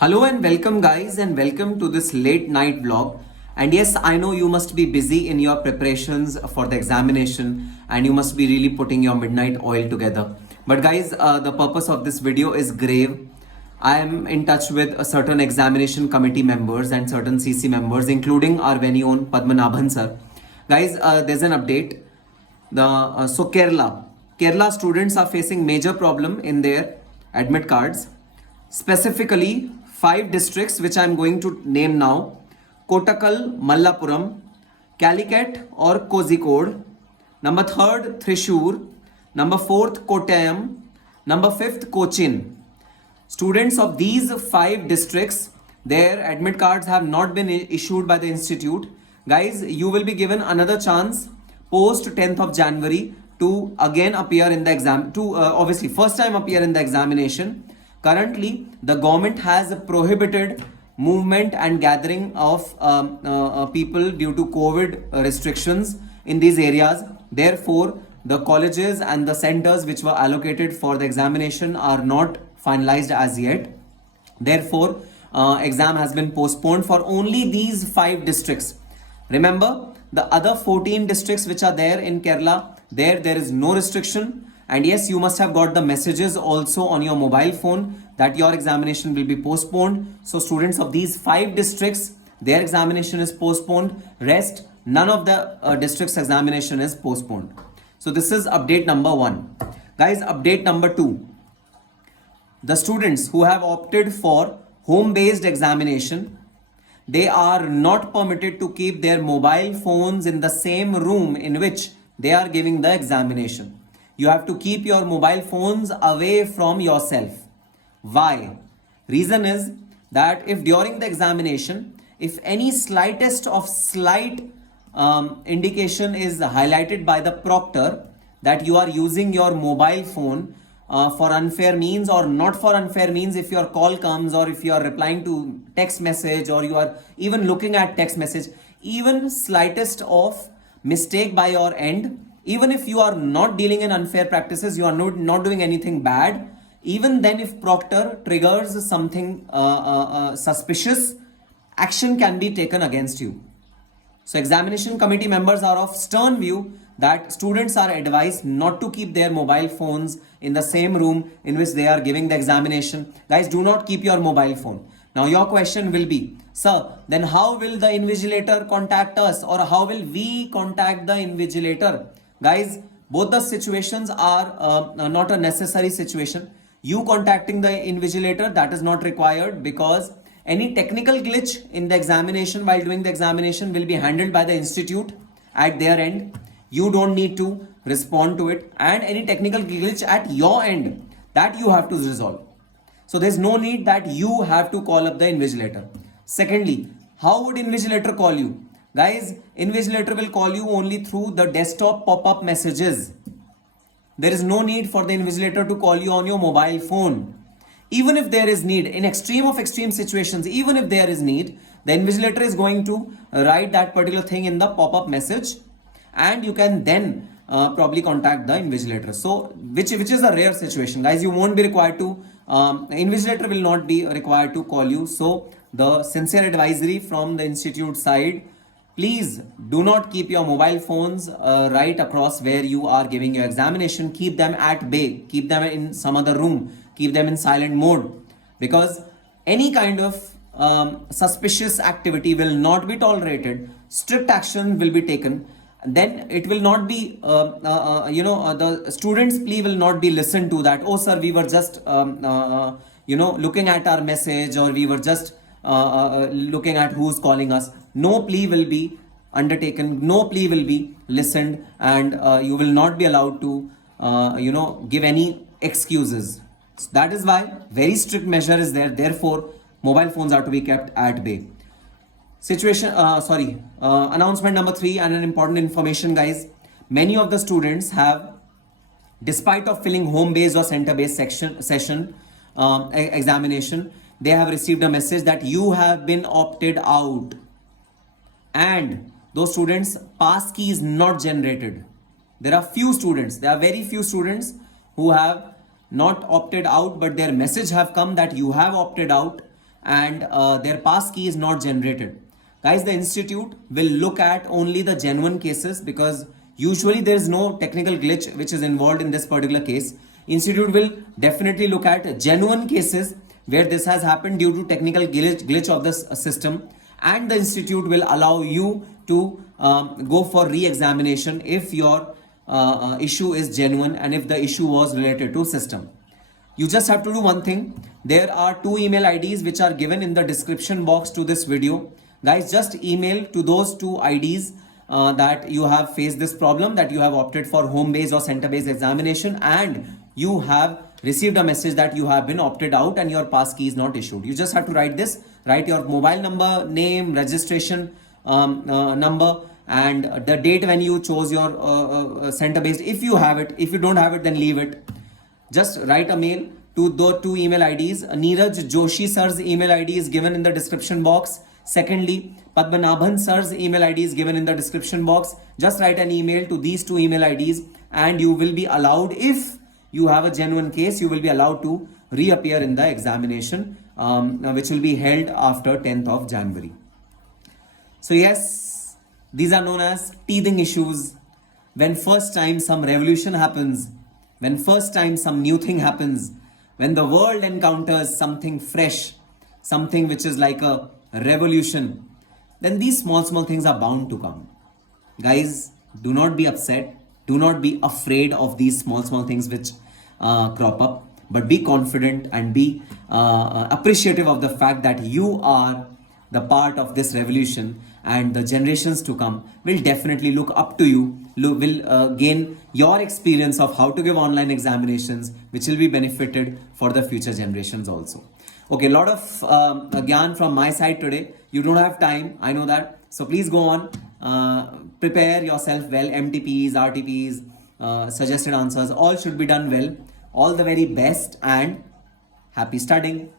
Hello and welcome guys and welcome to this late night vlog. And yes, I know you must be busy in your preparations for the examination and you must be really putting your midnight oil together. But guys, the purpose of this video is grave. I am in touch with a certain examination committee members and certain CC members, including our very own Padmanabhan sir. Guys, there's an update. Kerala students are facing major problem in their admit cards. Specifically, 5 districts which I am going to name now: Kottakkal, Mallapuram, Calicut or Kozhikode, number 3rd Thrissur, number 4th Kottayam, number 5th Cochin. Students of these 5 districts, their admit cards have not been issued by the institute. Guys, you will be given another chance post 10th of January to again appear in the exam, to obviously first time appear in the examination. Currently, the government has prohibited movement and gathering of people due to COVID restrictions in these areas. Therefore, the colleges and the centers which were allocated for the examination are not finalized as yet. Therefore, exam has been postponed for only these 5 districts. Remember, the other 14 districts which are there in Kerala, there is no restriction. And yes, you must have got the messages also on your mobile phone that your examination will be postponed. So students of these 5 districts, their examination is postponed. Rest, none of the districts examination is postponed. So this is update number 1. Guys, update number 2. The students who have opted for home-based examination, they are not permitted to keep their mobile phones in the same room in which they are giving the examination. You have to keep your mobile phones away from yourself. Why? Reason is that if during the examination, if any slightest of slight indication is highlighted by the proctor that you are using your mobile phone for unfair means or not for unfair means, if your call comes or if you are replying to text message or you are even looking at text message, even slightest of mistake by your end, even if you are not dealing in unfair practices, you are not doing anything bad, even then if proctor triggers something suspicious, action can be taken against you. So examination committee members are of stern view that students are advised not to keep their mobile phones in the same room in which they are giving the examination. Guys, do not keep your mobile phone. Now your question will be, sir, then how will the invigilator contact us or how will we contact the invigilator? Guys, both the situations are not a necessary situation. You contacting the invigilator, that is not required because any technical glitch in the examination while doing the examination will be handled by the institute at their end. You don't need to respond to it, and any technical glitch at your end that you have to resolve. So there's no need that you have to call up the invigilator. Secondly, how would invigilator call you? Guys, invigilator will call you only through the desktop pop-up messages. There is no need for the invigilator to call you on your mobile phone. Even if there is need, in extreme of extreme situations, even if there is need, the invigilator is going to write that particular thing in the pop-up message and you can then probably contact the invigilator. So, which is a rare situation. Guys, you won't be required to, invigilator will not be required to call you. So, the sincere advisory from the institute side, please do not keep your mobile phones right across where you are giving your examination. Keep them at bay. Keep them in some other room. Keep them in silent mode. Because any kind of suspicious activity will not be tolerated. Strict action will be taken. Then it will not be, the student's plea will not be listened to that, oh sir, we were just, looking at our message or we were just looking at who's calling us. No plea will be undertaken, no plea will be listened, and you will not be allowed to, give any excuses. So that is why very strict measure is there. Therefore, mobile phones are to be kept at bay. Announcement number 3 and an important information, guys. Many of the students have, despite of filling home-based or center-based session examination, they have received a message that you have been opted out. And those students, pass key is not generated. There are very few students who have not opted out, but their message have come that you have opted out. and their pass key is not generated. Guys, the institute will look at only the genuine cases, because usually there is no technical glitch which is involved in this particular case. Institute will definitely look at genuine cases where this has happened due to technical glitch of the system, and the institute will allow you to go for re-examination if your issue is genuine and if the issue was related to system. You just have to do one thing. There are 2 email IDs which are given in the description box to this video. Guys, just email to those 2 IDs that you have faced this problem, that you have opted for home-based or center-based examination, and you have received a message that you have been opted out and your pass key is not issued. You just have to write this, write your mobile number, name, registration number, and the date when you chose your center-based. If you have it, if you don't have it, then leave it. Just write a mail to the 2 email IDs. Neeraj Joshi sir's email ID is given in the description box. Secondly, Padmanabhan sir's email ID is given in the description box. Just write an email to these 2 email IDs and you will be allowed, if you have a genuine case, you will be allowed to reappear in the examination which will be held after 10th of January. So yes, these are known as teething issues. When first time some revolution happens, when first time some new thing happens, when the world encounters something fresh, something which is like a revolution, then these small things are bound to come. Guys, do not be upset. Do not be afraid of these small things which crop up, but be confident and be appreciative of the fact that you are the part of this revolution, and the generations to come will definitely look up to you, will gain your experience of how to give online examinations, which will be benefited for the future generations also. Okay, a lot of gyan from my side today. You don't have time, I know that. So please go on, prepare yourself well. MTPs, RTPs, suggested answers, all should be done well. All the very best and happy studying.